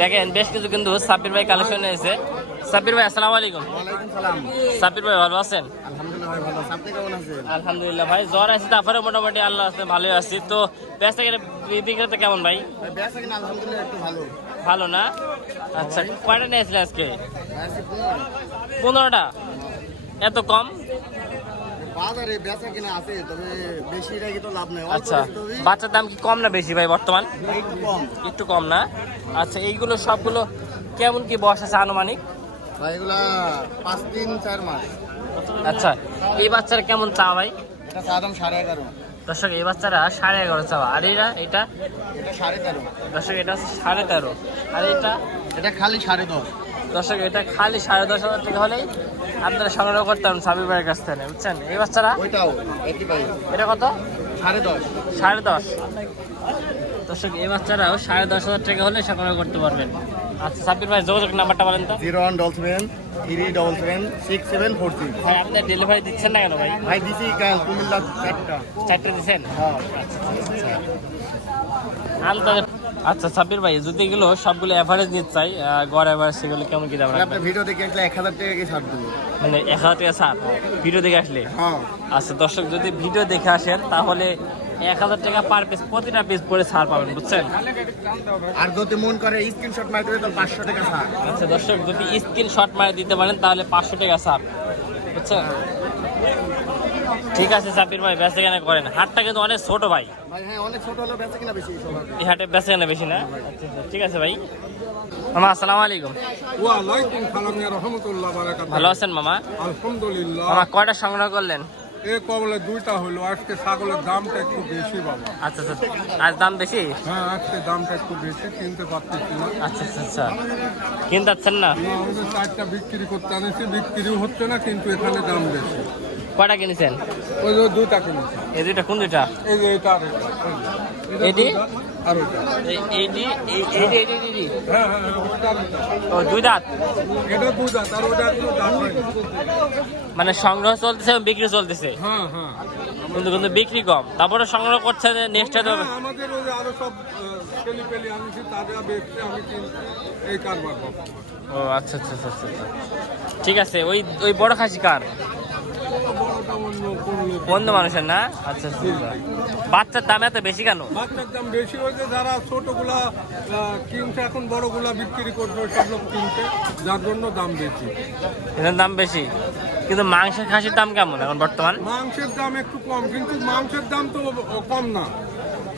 দেখেন বেশ কিছু কিন্তু সাব্বির ভাই কালেকশন এসেছে। সাব্বির ভাই আসসালামু আলাইকুম। ওয়ালাইকুম সালাম। সাব্বির ভাই ভালো আছেন? আলহামদুলিল্লাহ ভাই ভালো আছি। আপনি কেমন আছেন? আলহামদুলিল্লাহ ভাই, জ্বর আছে তারপরে মোটামুটি আল্লাহ আছে ভালোই আছি। তো ব্যস্ত বিক্রেতা কেমন ভাই? ভাই বেচা কিনা আলহামদুলিল্লাহ একটু ভালো। ভালো না? আচ্ছা, কয়টা নিয়েছিলেন আজকে? আজকে 15টা। এত কম? বাজারে বেচা কিনা আছে, তবে বেশি রেখে তো লাভ নাই। আচ্ছা, বাচ্চার দাম কি কম না বেশি ভাই বর্তমান? একটু কম। একটু কম না? আচ্ছা, এইগুলো সবগুলো কেমন কি বয়স আছে আনুমানিক? ভাই এগুলা 5 দিন 4 মাস। আচ্ছা, এই বাচ্চারা কেমন চা ভাই? এটা চা দাম 11.5। দর্শক এই বাচ্চারা 11.5 চাওয়া, আর এটা এটা 13.5। দর্শক এটা হচ্ছে 13.5, আর এটা খালি 10.5। দর্শক এটা খালি 10,500 টাকা হলেই আপনারা সংগ্রহ করতে পারেন সাবির ভাইয়ের কাছ থেকে, বুঝছেন? এই বাচ্চারা ওইটাও একই ভাই। এটা কত? 10.5। 10.5। দর্শক এই বাচ্চারাও 10,500 টাকা হলে সংগ্রহ করতে পারবেন। আচ্ছা সাবির ভাই, যোগাযোগ নাম্বারটা বলেন তো। 0177 377 6746। ভাই আপনার ডেলিভারি দিচ্ছেন না কেন ভাই? ভাই দিছি কাল কুমিল্লা 4টা দিচ্ছেন? হ্যাঁ। আচ্ছা সাবির ভাই, যদি এগুলো সবগুলো এভারেজ নিতে চাই, গড় এভারেজ, সেগুলো কেমন কি দাম রাখবেন? আপনার ভিডিও দেখে আসলে 1000 টাকা কি ছাড় দেবো। মানে 1000 টাকা ছাড় ভিডিও দেখে আসলে? হ্যাঁ। আচ্ছা দর্শক, যদি ভিডিও দেখে আসেন তাহলে 1000 টাকা পার পিস, প্রতিটা পিস পরে ছাড় পাবেন, বুঝছেন? আর যদি মন করে স্ক্রিনশট মারতে হবে তাহলে 500 টাকা ছাড়। আচ্ছা দর্শক, যদি স্ক্রিনশট মারে দিতে পারেন তাহলে 500 টাকা ছাড়, বুঝছেন? ঠিক আছে সাবির ভাই, বেচা কেনা করেন। হাটটা কিন্তু অনেক ছোট ভাই। ভাই হ্যাঁ, অনেক ছোট হলো বেচা কিনা বেশি সবার। এই হাটে বেচা কেনা বেশি না? আচ্ছা ঠিক আছে ভাই। মামা আসসালামু আলাইকুম। ওয়ালাইকুম সালাম ইয়া রাহমাতুল্লাহ বারাকাতুহু। ভালো আছেন মামা? আলহামদুলিল্লাহ। মামা কয়টা সংগ্রহ করলেন? এই কবলে 2টা হলো। আজকে ছাগলের দামটা একটু বেশি বাবা। আচ্ছা আচ্ছা, আজ দাম বেশি? হ্যাঁ, আজকে দামটা একটু বেশি, কিনতে পারতেছি না। আচ্ছা আচ্ছা আচ্ছা, কিনতে পারছেন না? না, আমাদের 4টা বিক্রি করতে আনেছি, বিক্রিও হচ্ছে না, কিন্তু এখানে দাম বেশি। কয়টা কিনেছেন? ওই যে 2টা কিনেছি। এই দুইটা কোন দুইটা? এই যে এটা আর এটা। এডি আর ওইটা। Eighty eighty. হ্যাঁ হ্যাঁ, ওইটা আর ওইটা। ও দুই দাঁত? এটা 2 দাঁত, আর ওইটা একটু দাঁত হয়নি। মানে সংগ্রহ চলতেছে এবং বিক্রি চলতেছে, হ্যাঁ হ্যাঁ। কিন্তু কিন্তু বিক্রি কম, তারপরে সংগ্রহ করছে নেক্সট হ্যাঁ, আমাদের ওই যে আরো সব ছেলে পেলে আনেছি, তাদের বেচতে আমি কিনছি, এই কারবার বাবা। ও আচ্ছা আচ্ছা আচ্ছা আচ্ছা, ঠিক আছে। ওই ওই বড় খাসি কার? বড়টা অন্য কোন লোক। বন্ধু মানুষের না? আচ্ছা আচ্ছা আচ্ছা। বাচ্চার দাম এত বেশি কেন? বাচ্চার দাম বেশি হয়েছে, যারা ছোটগুলা কিনছে এখন বড়গুলা বিক্রি করবে, সব লোক কিনছে, যার জন্য দাম বেশি। এদের দাম বেশি, কিন্তু মাংসের খাসির দাম কেমন এখন বর্তমান? মাংসের দাম একটু কম, কিন্তু মাংসের দাম তো কম না,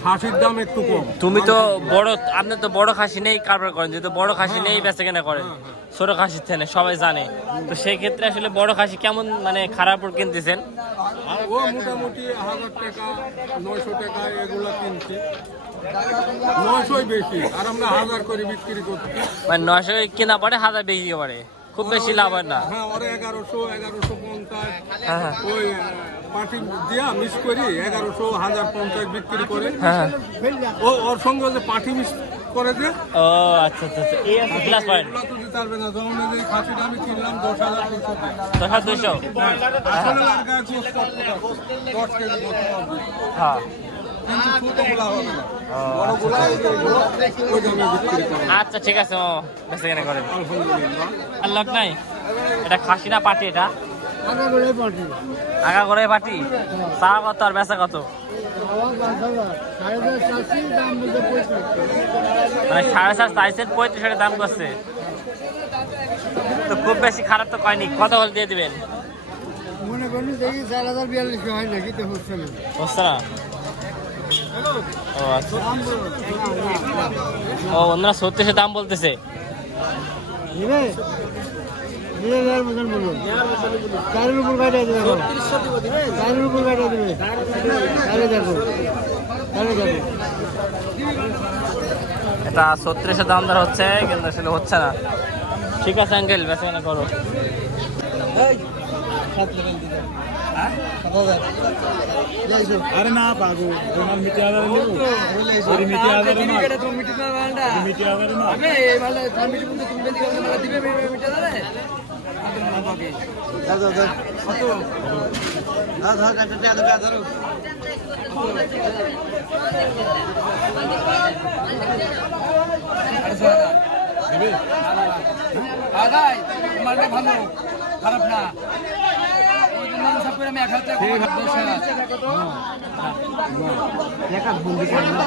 খাসির দাম একটু কম। তুমি তো বড়, আপনি তো বড় খাসি নেই কারবার করেন, যেহেতু বড় খাসি নেই বেচা কেনা করেন ছোট খাসির থেকে, সবাই জানে। তো সেই ক্ষেত্রে আসলে বড় খাসি কেমন মানে খারাপ কিনতেছেন? ও মোটামুটি 1000 টাকা 900 টাকা এগুলা কিনছি। 900 বেশি, আর আমরা 1000 করে বিক্রি করছি। মানে 900 কেনা পরে 1000 বিক্রি করে, খুব বেশি লাভ হয় না। হ্যাঁ, ওরা 1150 হ্যাঁ হ্যাঁ ওই পার্টি দিয়া মিস করি 1100 1050 বিক্রি করে। হ্যাঁ। ও ওর সঙ্গে যে পার্টি মিস করে যে ও আচ্ছা আচ্ছা আচ্ছা, এই আছে প্লাস পয়েন্ট। এগুলা তো দিতে পারবে না। যেমন এই যে খাসিটা আমি কিনলাম 10,200 টাকা। 10,200? আসলে লাগায় গোস্ত কত? 10 কেজি গোস্ত হবে। হ্যাঁ। কিন্তু ছোটগুলা হবে না, বড়গুলা এই যে এগুলো, ওই দামে বিক্রি করে। আচ্ছা ঠিক আছে, ও বেচা কেনা করেন। আলহামদুলিল্লাহ। আর লোক নাই? এটা খাসি না পাটি? এটা আগা করে পাটি। চা কত আর বেচা কত? মানে 4.5 চাইছেন, 35 দাম করছে, তো খুব বেশি খারাপ তো কয়নি। কত হল দিয়ে দিবেন? মনে করুন দেখি 4042 হয় নাকি, তো হচ্ছে না। হচ্ছে না? ও আচ্ছা, ও ওনারা 36 দাম বলতেছে। এটা 36 দাম দর হচ্ছে, কিন্তু আসলে হচ্ছে না। ঠিক আছে আঙ্কেল, বেচা কেনা করো। আরে না পাগো, তোমার মিটি আদার নেব, ওই মিটি আদার না, তো মিটি না বান্ডা, মিটি আদার না, আমি এই ভালো মিটি বলতে তুমি বেশি করে মালা দিবে মিটি আদারে। দাও দাও দাও, কত দাও দাও, কাটতে আদার আদারও কত? দিবে দাদাই মালটা ভালো খারাপ না ওই জন্য সব করে আমি 1000 টাকা দেখা বন্দি করে না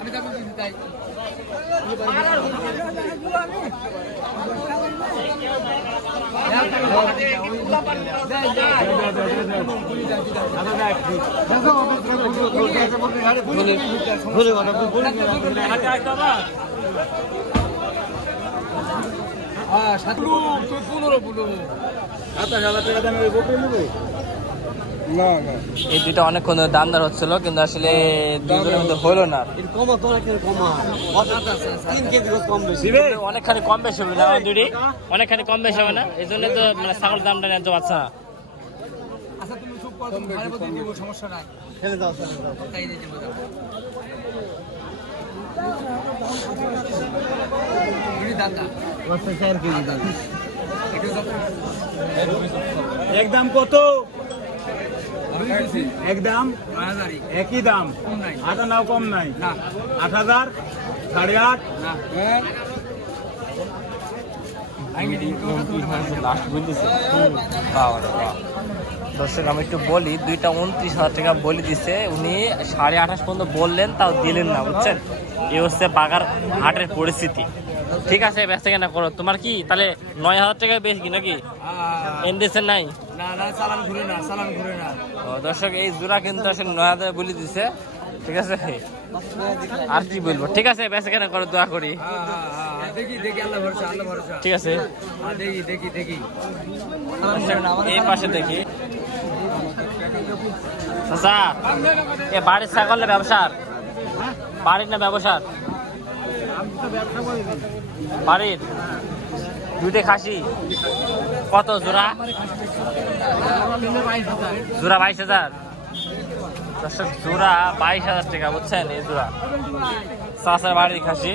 আমি যাবো তাই এই দুইটা অনেকক্ষণ ধরে দাম দর হচ্ছিল কিন্তু আসলে দুজনের মধ্যে হলো না কমা তোরা কেন কমা 3 কেজি কম বেশি কিন্তু অনেকখানি কম বেশি হবে না আমার দুটি অনেকখানি কম বেশি হবে না এই জন্য তো মানে ছাগল দামটা নিতে পারছে না আচ্ছা তুমি চুপ করো তুমি ভাড়া বলতে দিব সমস্যা নাই ফেলে দাও ফেলে দাও তাই দিয়ে দেবো দাদা 4 কেজি দাও একদম কত একদম একই দাম আটা নাও কম নাই না 8000 8.5 না দর্শক আমি একটু বলি দুইটা 29,000 টাকা বলে দিছে উনি 28.5 পর্যন্ত বললেন তাও দিলেন না বুঝছেন এই হচ্ছে বাগার হাটের পরিস্থিতি ঠিক আছে বেচা কেনা করো তোমার কি তাহলে 9,000 টাকা বেশি কি নাকি এনডিসের নাই না না চালান ঘুরে না চালান ঘুরে না ও দর্শক এই জোড়া কিন্তু আসলে 9,000 বলে দিছে ঠিক আছে আর কি বলবো ঠিক আছে বেচা কেনা করো দোয়া করি দেখি দেখি আল্লাহ ভরসা ঠিক আছে দেখি দেখি দেখি এই পাশে দেখি আচ্ছা এ বাড়ির ছাগল না ব্যবসার বাড়ির না ব্যবসার বাড়ির দুইটা খাসি কত জোড়া জোড়া 22,000 দর্শক জোড়া 22,000 টাকা বুঝছেন এই জোড়া চাষার বাড়ির খাসি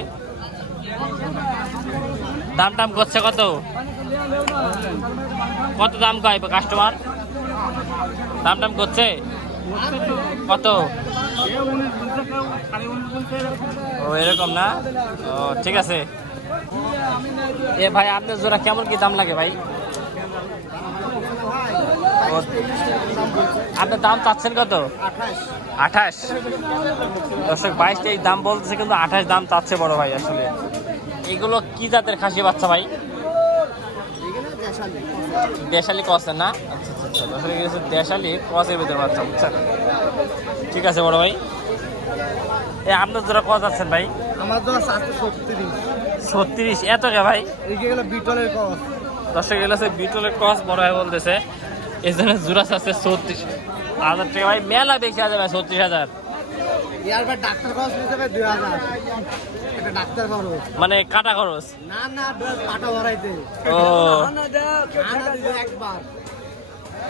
দাম টাম করছে কত কত দাম কয় কাস্টমার দাম টাম করছে কত ও এরকম না ও ঠিক আছে এ ভাই আপনার জোড়া কেমন কি দাম লাগে ভাই আপনার দাম চাচ্ছেন কত 28 দর্শক 22 এই দাম বলতেছে কিন্তু 28 দাম চাচ্ছে বড় ভাই আসলে এগুলো কি জাতের খাসি বাচ্চা ভাই দেশালি ক্রসের না আচ্ছা আচ্ছা আসলে দেশালি ক্রসের ভিতরে বাচ্চা বুঝছেন ঠিক আছে বড় ভাই এ আপনার জোড়া কত যাচ্ছেন ভাই আমার তো আছে 36 এত কে ভাই এইটা গেল বিটলের কস দর্শক গেল বিটলের ক্রস বড় ভাই বলতেছে এই জন্য জোড়া আছে 36,000 টাকা ভাই মেলা বেশি আছে ভাই 36,000 ইয়ার ভাই ডাক্তার খরচ নিতে হবে 2000 এটা ডাক্তার খরচ মানে কাটা খরচ না না পাটা ভরাইতে ও আনা দিবে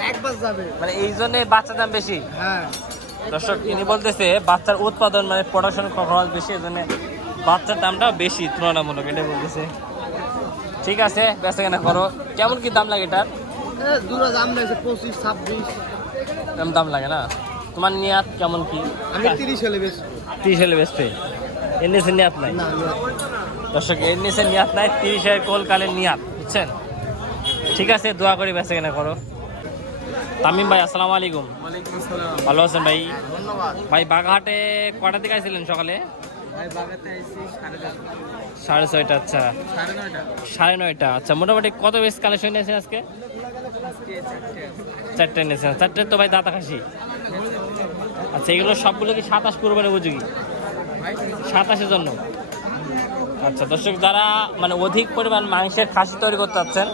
একবার যাবে মানে এই জন্য বাচ্চার দাম বেশি হ্যাঁ দর্শক ইনি বলতেছে বাচ্চার উৎপাদন মানে প্রোডাকশন খরচ বেশি এই জন্য বাচ্চার দামটাও বেশি তুলনামূলক এটা বলতেছে ঠিক আছে বেচা কেনা করো কেমন কি দাম লাগে এটার দুটো দাম লাগছে 25-26 এরকম দাম লাগে না তোমার নিয়াত কেমন কি আমি 30 হলে বেশ 30 হলে বেচতে এনএসের নিয়াত নাই না দর্শক এনএসের নিয়াত নাই 30 এর কোলকালের নিয়াত বুঝছেন ঠিক আছে দোয়া করি বেচা কেনা করো তামিম ভাই আসসালামু আলাইকুম ওয়ালাইকুম আসসালাম ভালো আছেন ভাই ধন্যবাদ ভাই বাঘাটে কটা দিকে আইছিলেন সকালে ভাই বাগাতে আইছি 6:30 6:30 আচ্ছা 9:30 9:30 আচ্ছা মোটামুটি কত বেশ কালেকশন নিয়েছেন আজকে আজকে 4টে নিয়েছেন 4টে তো ভাই দাঁতা খাসি আচ্ছা এগুলো সবগুলো কি 27 কুরবানি উপযোগী 27-এর জন্য আচ্ছা দর্শক যারা মানে অধিক পরিমাণ মাংসের খাসি তৈরি করতে চাচ্ছেন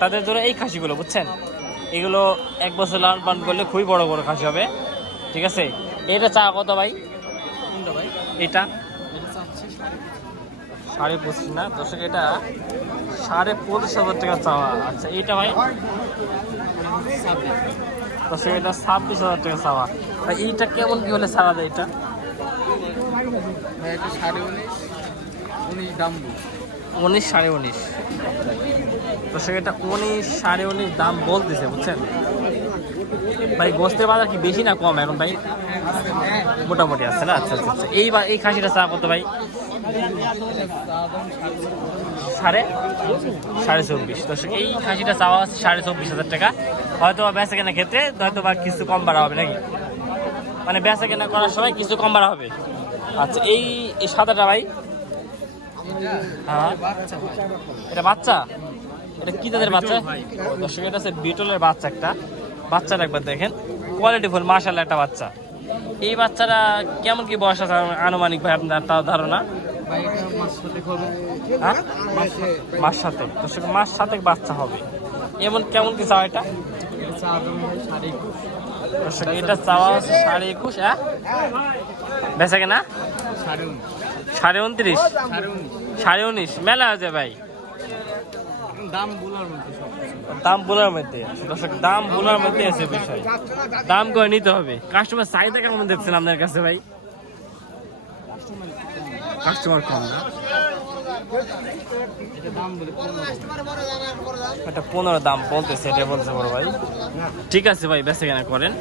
তাদের জন্য এই খাসিগুলো বুঝছেন এগুলো 1 বছর লালন পালন করলে খুবই বড় বড় খাসি হবে ঠিক আছে এটা চা কত ভাই এটা 25.5 না দর্শক এটা 25,000 টাকা চাওয়া আচ্ছা এটা ভাই দর্শক এটা 26,000 টাকা চাওয়া ভাই এইটা কেমন কি হলে ছাড়া যায় এটা ভাই এটা 19.5 দাম 19 19.5 দর্শক এটা 19 19.5 দাম বলতেছে বুঝছেন ভাই গোস্তের বাজার কি বেশি না কম এখন ভাই মোটামুটি আছে না আচ্ছা আচ্ছা এই খাসিটা চা কত ভাই সাড়ে 24.5। দর্শক এই খাসিটা চাওয়া আছে 24.5 টাকা। হয়তো বা বেচা কেনার ক্ষেত্রে হয়তো বা কিছু কম বাড়া হবে নাকি, মানে বেচা কেনা করার সময় কিছু কম বাড়া হবে। আচ্ছা এই সাদাটা ভাই, হ্যাঁ এটা বাচ্চা, এটা কি তাদের বাচ্চা? দর্শক এটা আছে বিটলের বাচ্চা একটা। বাচ্চাটা একবার দেখেন, কোয়ালিটি ফুল মাশাআল্লাহ একটা বাচ্চা। এই বাচ্চারা কেমন কি বয়স আছে আনুমানিক ভাই আপনার তাও ধারণা? হ্যাঁ মাস সাথে। দর্শক মাস সাথে বাচ্চা হবে, এমন কেমন কি চাওয়া এটা? দর্শক এটা চাওয়া হচ্ছে 21.5। হ্যাঁ বেচা কেনা 29.5 19.5 মেলা আছে ভাই, দাম বলার মধ্যে। দর্শক দাম বলার মধ্যে আছে বিষয়, দাম করে নিতে হবে। কাস্টমার চাহিদা কেমন দেখছেন আপনার কাছে ভাই? কাস্টমার কম না, এটা 15 দাম বলতেছে, এটা বলছে বড় ভাই। ঠিক আছে ভাই বেচা কেনা করেন।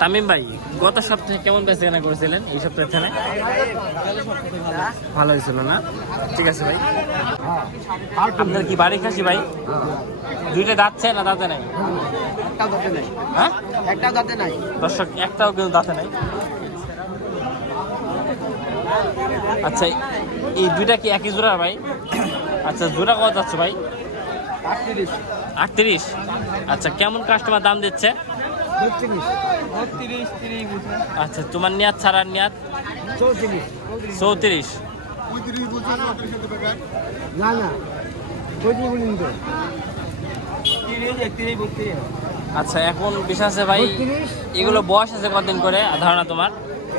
তামিম ভাই গত সপ্তাহে কেমন বেচা কেনা করেছিলেন? এই সপ্তাহে এখানে ভালো হয়েছিল না? ঠিক আছে ভাই। আপনার কি বাড়ি খাসি ভাই? দুইটা দাঁতছে না দাঁতে নাই? হ্যাঁ একটাও দাঁতে নাই দর্শক, একটাও কিন্তু দাঁতে নাই। আচ্ছা এই দুইটা কি একই জোড়া ভাই? আচ্ছা জোড়া কত যাচ্ছে ভাই? 38। আচ্ছা কেমন কাস্টমার দাম দিচ্ছে? 32 আচ্ছা তোমার নিয়াত ছাড়ার নিয়াত 34। না না আচ্ছা এখন বিষয় আছে ভাই, এগুলো বয়স আছে কতদিন করে ধারণা তোমার?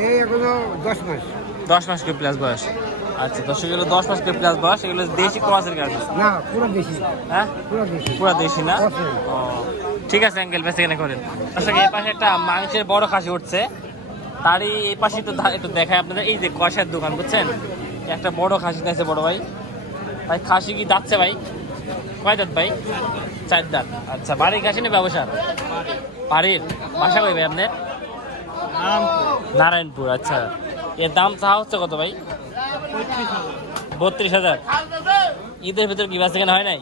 এই এগুলো 10 মাস 10 মাস করে প্লাস বয়স। আচ্ছা দর্শক এগুলো 10 মাস করে প্লাস বয়স, এগুলো দেশি ক্রসের কাজ। না পুরো বেশি। হ্যাঁ পুরো বেশি পুরো দেশি না? ও ঠিক আছে অ্যাঙ্কেল বেঁচে কেনা করেন। দর্শক এই পাশে একটা মাংসের বড় খাসি উঠছে, তারই এই পাশে একটু দেখায় আপনাদের। এই যে কষার দোকান বুঝছেন, একটা বড় খাসি নিয়েছে বড় ভাই। ভাই খাসি কি দাঁতছে ভাই? কয় দাঁত ভাই? 4 দাঁত। আচ্ছা বাড়ির খাসি না ব্যবসার? বাড়ির। বাসা কই ভাই আপনার? নারায়ণপুর। আচ্ছা এর দাম চাওয়া হচ্ছে কত ভাই? 32,000। ঈদের ভিতর কি বেচা কেনা হয় নাই?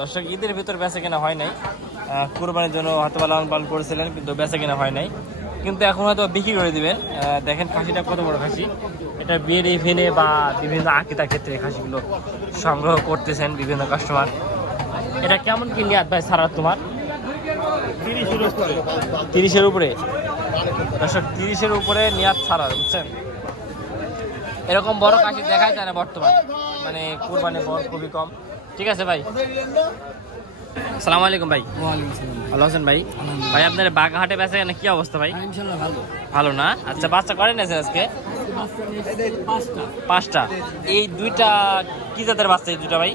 দর্শক ঈদের ভিতর বেচা কেনা হয় নাই, কুরবানির জন্য হয়তো লালন পালন করেছিলেন কিন্তু বেচা কেনা হয় নাই, কিন্তু এখন হয়তো বিক্রি করে দিবেন। দেখেন খাসিটা কত বড় খাসি, এটা বিয়ের ইভেন্টে বা বিভিন্ন আকিতার ক্ষেত্রে খাসিগুলো সংগ্রহ করতেছেন বিভিন্ন কাস্টমার। এটা কেমন কি নিয়াত ভাই ছাড়ার তোমার? 30-এর উপরে। দর্শক 30-এর উপরে নিয়াত ছাড়ার বুঝছেন। এরকম বড় খাসি দেখাই যায় না বর্তমান, মানে কুরবানি বড় খুবই কম। ঠিক আছে ভাই, আসসালামু আলাইকুম ভাই। ভালো আছেন ভাই? ভাই আপনার বাগাহাটে বেচা কেনা কি অবস্থা ভাই? ভালো না? আচ্ছা বাচ্চা করেন আছে আজকে? 5টা। এই দুইটা কি জাতের বাচ্চা এই দুইটা ভাই?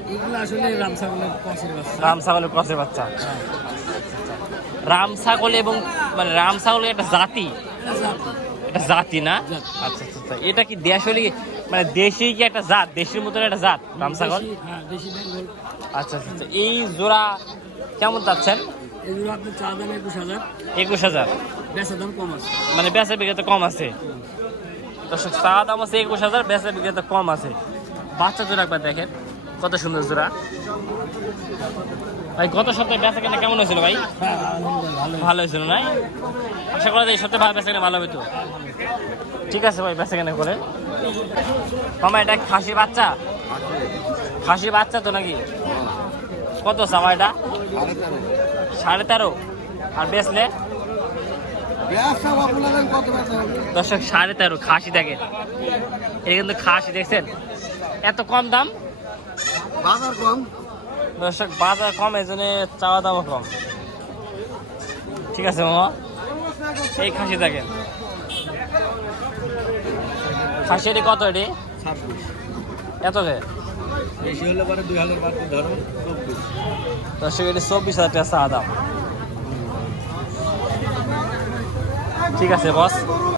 রাম ছাগলের ক্রসের বাচ্চা। রাম ছাগল এবং মানে রাম ছাগলের একটা জাতি, এটা জাতি না? আচ্ছা আচ্ছা এটা কি দেশলি মানে দেশি কি একটা জাত, দেশের মতন একটা জাত রাম ছাগল? আচ্ছা আচ্ছা এই জোড়া কেমন যাচ্ছেন? 21,000। মানে বেচা বিক্রিতে কম আছে। দর্শক চা দাম আছে 21,000, বেচা বিক্রিতে কম আছে। বাচ্চা জোড়া একবার দেখেন কত সুন্দর জোড়া ভাই। গত সপ্তাহে বেচা কেনা কেমন হয়েছিল ভাই? ভালো হয়েছিল না? আশা করা যায় এই সপ্তাহে বেচা কেনা ভালো হবে তো। ঠিক আছে ভাই বেচা কেনা করেন। মামা এটা খাসি বাচ্চা? খাসি বাচ্চা তো নাকি? কত চাওয়া এটা? 13.5। আর বেচলে? দর্শক 13.5 খাসি দেখেন, এটা কিন্তু খাসি দেখছেন, এত কম দাম। বাজার কম দর্শক বাজার কম, এই জন্য চাওয়া দামও কম। ঠিক আছে মামা, এই খাসি দেখেন, খাসি এটি কত? এটি এত বেশি হলে পরে 2,000 বাদ ধরো 24। দর্শক এটি 24,000 টাকা চাওয়া দাম। ঠিক আছে বস।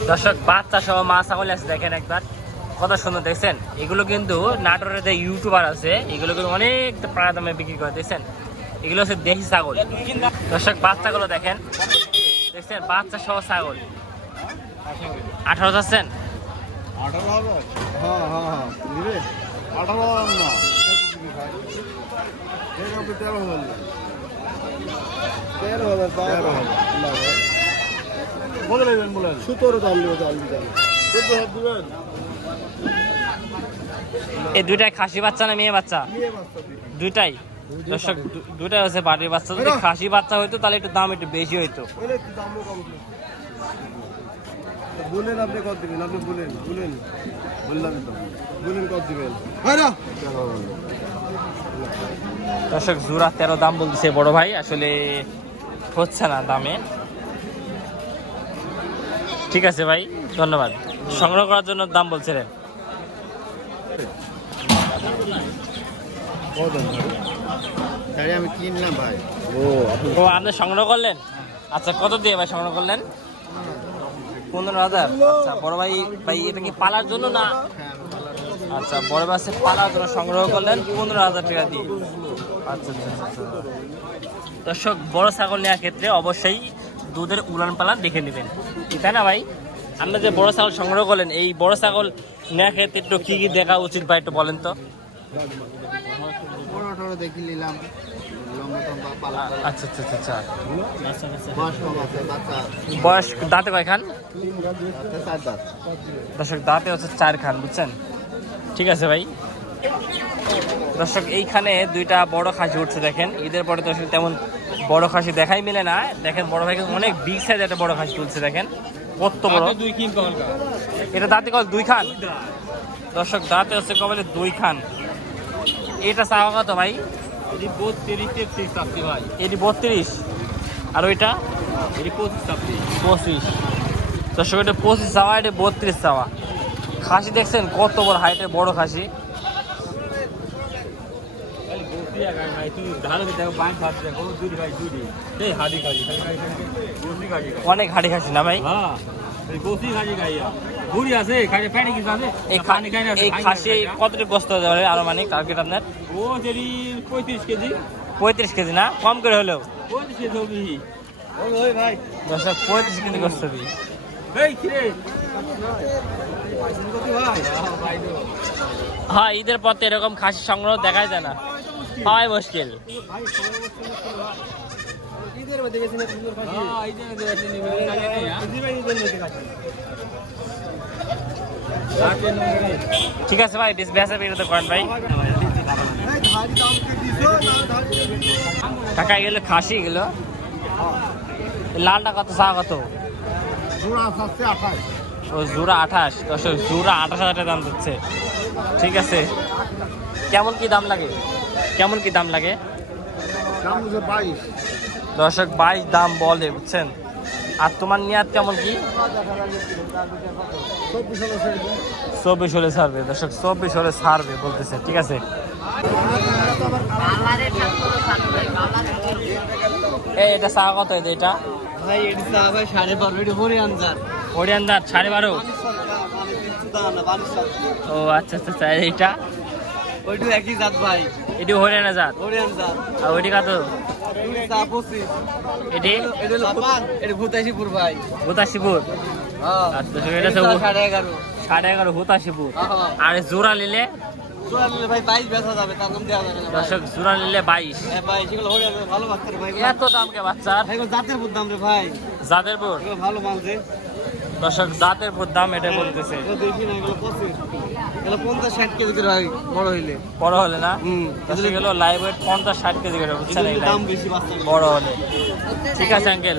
দর্শক বাচ্চা সহ মা ছাগল আছে দেখেন একবার কত সুন্দর দেখছেন। এগুলো কিন্তু নাটোরের যে ইউটিউবার আছে এগুলো কিন্তু অনেক প্রায় দামে বিক্রি করে দেখছেন। এগুলো হচ্ছে দেশি ছাগল। দর্শক বাচ্চাগুলো দেখেন, দেখছেন বাচ্চা সহ ছাগল 18 যাচ্ছেন। 18,000? হ্যাঁ হ্যাঁ হ্যাঁ নিবে 18,000 না এই আপনি 13,000 13,000 বলে নেবেন বলেন 17 দাম দেবো দাম দিবেন 14,000 দিবেন এই দুইটাই খাসি বাচ্চা না মেয়ে বাচ্চা? নিয়ে বাচ্চা দুইটাই দর্শক, দুইটাই হচ্ছে বাড়ির বাচ্চা। যদি খাসি বাচ্চা হইতো তাহলে একটু দাম একটু বেশি হইতো। বলে একটু দামও কম বলেন আপনি কত দিবেন আপনি বলেন বললাম তো বলেন কত দিবেন দর্শক জোড়া 13 দাম বলতেছে বড় ভাই, আসলে হচ্ছে না দামে। ঠিক আছে ভাই, ধন্যবাদ। সংগ্রহ করার জন্য দাম বলছিলেন। আমি কিনলাম ভাই ও আপনি সংগ্রহ করলেন? আচ্ছা, কত দিয়ে ভাই সংগ্রহ করলেন? 15,000। আচ্ছা বড় ভাই, ভাই এটা কি পালার জন্য না? আচ্ছা, বড় মাছে পালার জন্য সংগ্রহ করলেন 15,000 টাকা দিয়ে। আচ্ছা আচ্ছা আচ্ছা। দর্শক, বড় ছাগল নেওয়ার ক্ষেত্রে অবশ্যই দুধের উলান পালান দেখে নেবেন, তাই না ভাই? আপনি যে বড় ছাগল সংগ্রহ করলেন, এই বড় ছাগল নেওয়ার ক্ষেত্রে একটু কি কি দেখা উচিত ভাই একটু বলেন তো। দেখি নিলাম আচ্ছা আচ্ছা আচ্ছা। বয়স বয়স দাঁতে কয়খান? 4 দাঁত দর্শক, দাঁতে হচ্ছে 4 খান, বুঝছেন? ঠিক আছে ভাই। দর্শক, এইখানে দুইটা বড় খাসি উঠছে দেখেন। ঈদের পরে তো আসলে তেমন বড় খাসি দেখাই মিলে না। দেখেন বড় ভাই অনেক বিগ সাইজ একটা বড় খাসি তুলছে, দেখেন কত বড়। এটা দাঁতে কল 2 খান। দর্শক, দাঁতে হচ্ছে কবলে 2 খান। এটা চাওয়া কত ভাই? এটি 32 চাচ্ছি ভাই। এটি 32, আর ওইটা এটি 25 চাচ্ছি। 25। দর্শক, এটা 25 চাওয়া, এটা 32 চাওয়া। খাসি দেখছেন কত বড় হাইটের বড় খাসি। অনেক হাড়ি খাসি না ভাই? এই খাসি কতটুকু গোস্ত হতে পারে আনুমানিক টার্গেট আপনার? 35 কেজি না, কম করে হলেও? দর্শক, 35 কেজি গোস্ত দিই। হ্যাঁ, ঈদের পর তো এরকম খাসি সংগ্রহ দেখা যায় না, পাওয়াই মুশকিল। ঠিক আছে ভাই, বেচা বিক্রি করেন ভাই। টাকা গেলো খাসি গেলো। লালটা কত, চা কত? ও জোড়া 28। দর্শক, জোড়া 28,000 টাকা দাম দিচ্ছে। ঠিক আছে, কেমন কি দাম লাগে? কেমন কি দাম লাগে? দর্শক, 22 দাম বলে, বুঝছেন? আর তোমার নিয়াত কেমন কি? 24 হলে ছাড়বে। দর্শক, 24 হলে ছাড়বে বলতেছে। ঠিক আছে, এটা চা কত? এটা ভাই এটি চা ভাই 12.5 এটি হরিয়ান জাত। হরিয়ান দাঁত 12.5। ও আচ্ছা আচ্ছা আচ্ছা। এইটা ওইটু একই জাত ভাই, এটি হরিয়ানা জাত। হরিয়ান জাত। আর ওইটি কত? চা 25। এটি এটা হলো এটা ভূতাশিপুর ভাই। ভূতাশিপুর। হ্যাঁ, আচ্ছা, এটা সব 11.5। 11.5 ভূতাশিপুর। হ্যাঁ, আর জোড়া নিলে? জোড়া নিলে ভাই 22 বেচা যাবে, তার কম দেওয়া যাবে না ভাই। দর্শক, জোড়া নিলে 22। হ্যাঁ ভাই, সেগুলো হরিয়ান ভালো বাচ্চা রে ভাই। এত দাম কে বাচ্চার? ভাই এগুলো জাতের বুদ্ধ দাম রে ভাই, জাতেরপুর। এগুলো ভালো মাল যে। দর্শক, জাতেরপুর দাম এটা বলতেছে। এগুলো বেশি না, এগুলো 25। এগুলো 50-60 কেজি করে ভাই বড় হইলে। বড় হলে না? হুম, দর্শক, গেল লাইভ ওয়েট 50-60 কেজি করে, বুঝছেন? এই দাম বেশি বাচ্চা। বড় হলে। ঠিক আছে আঙ্কেল।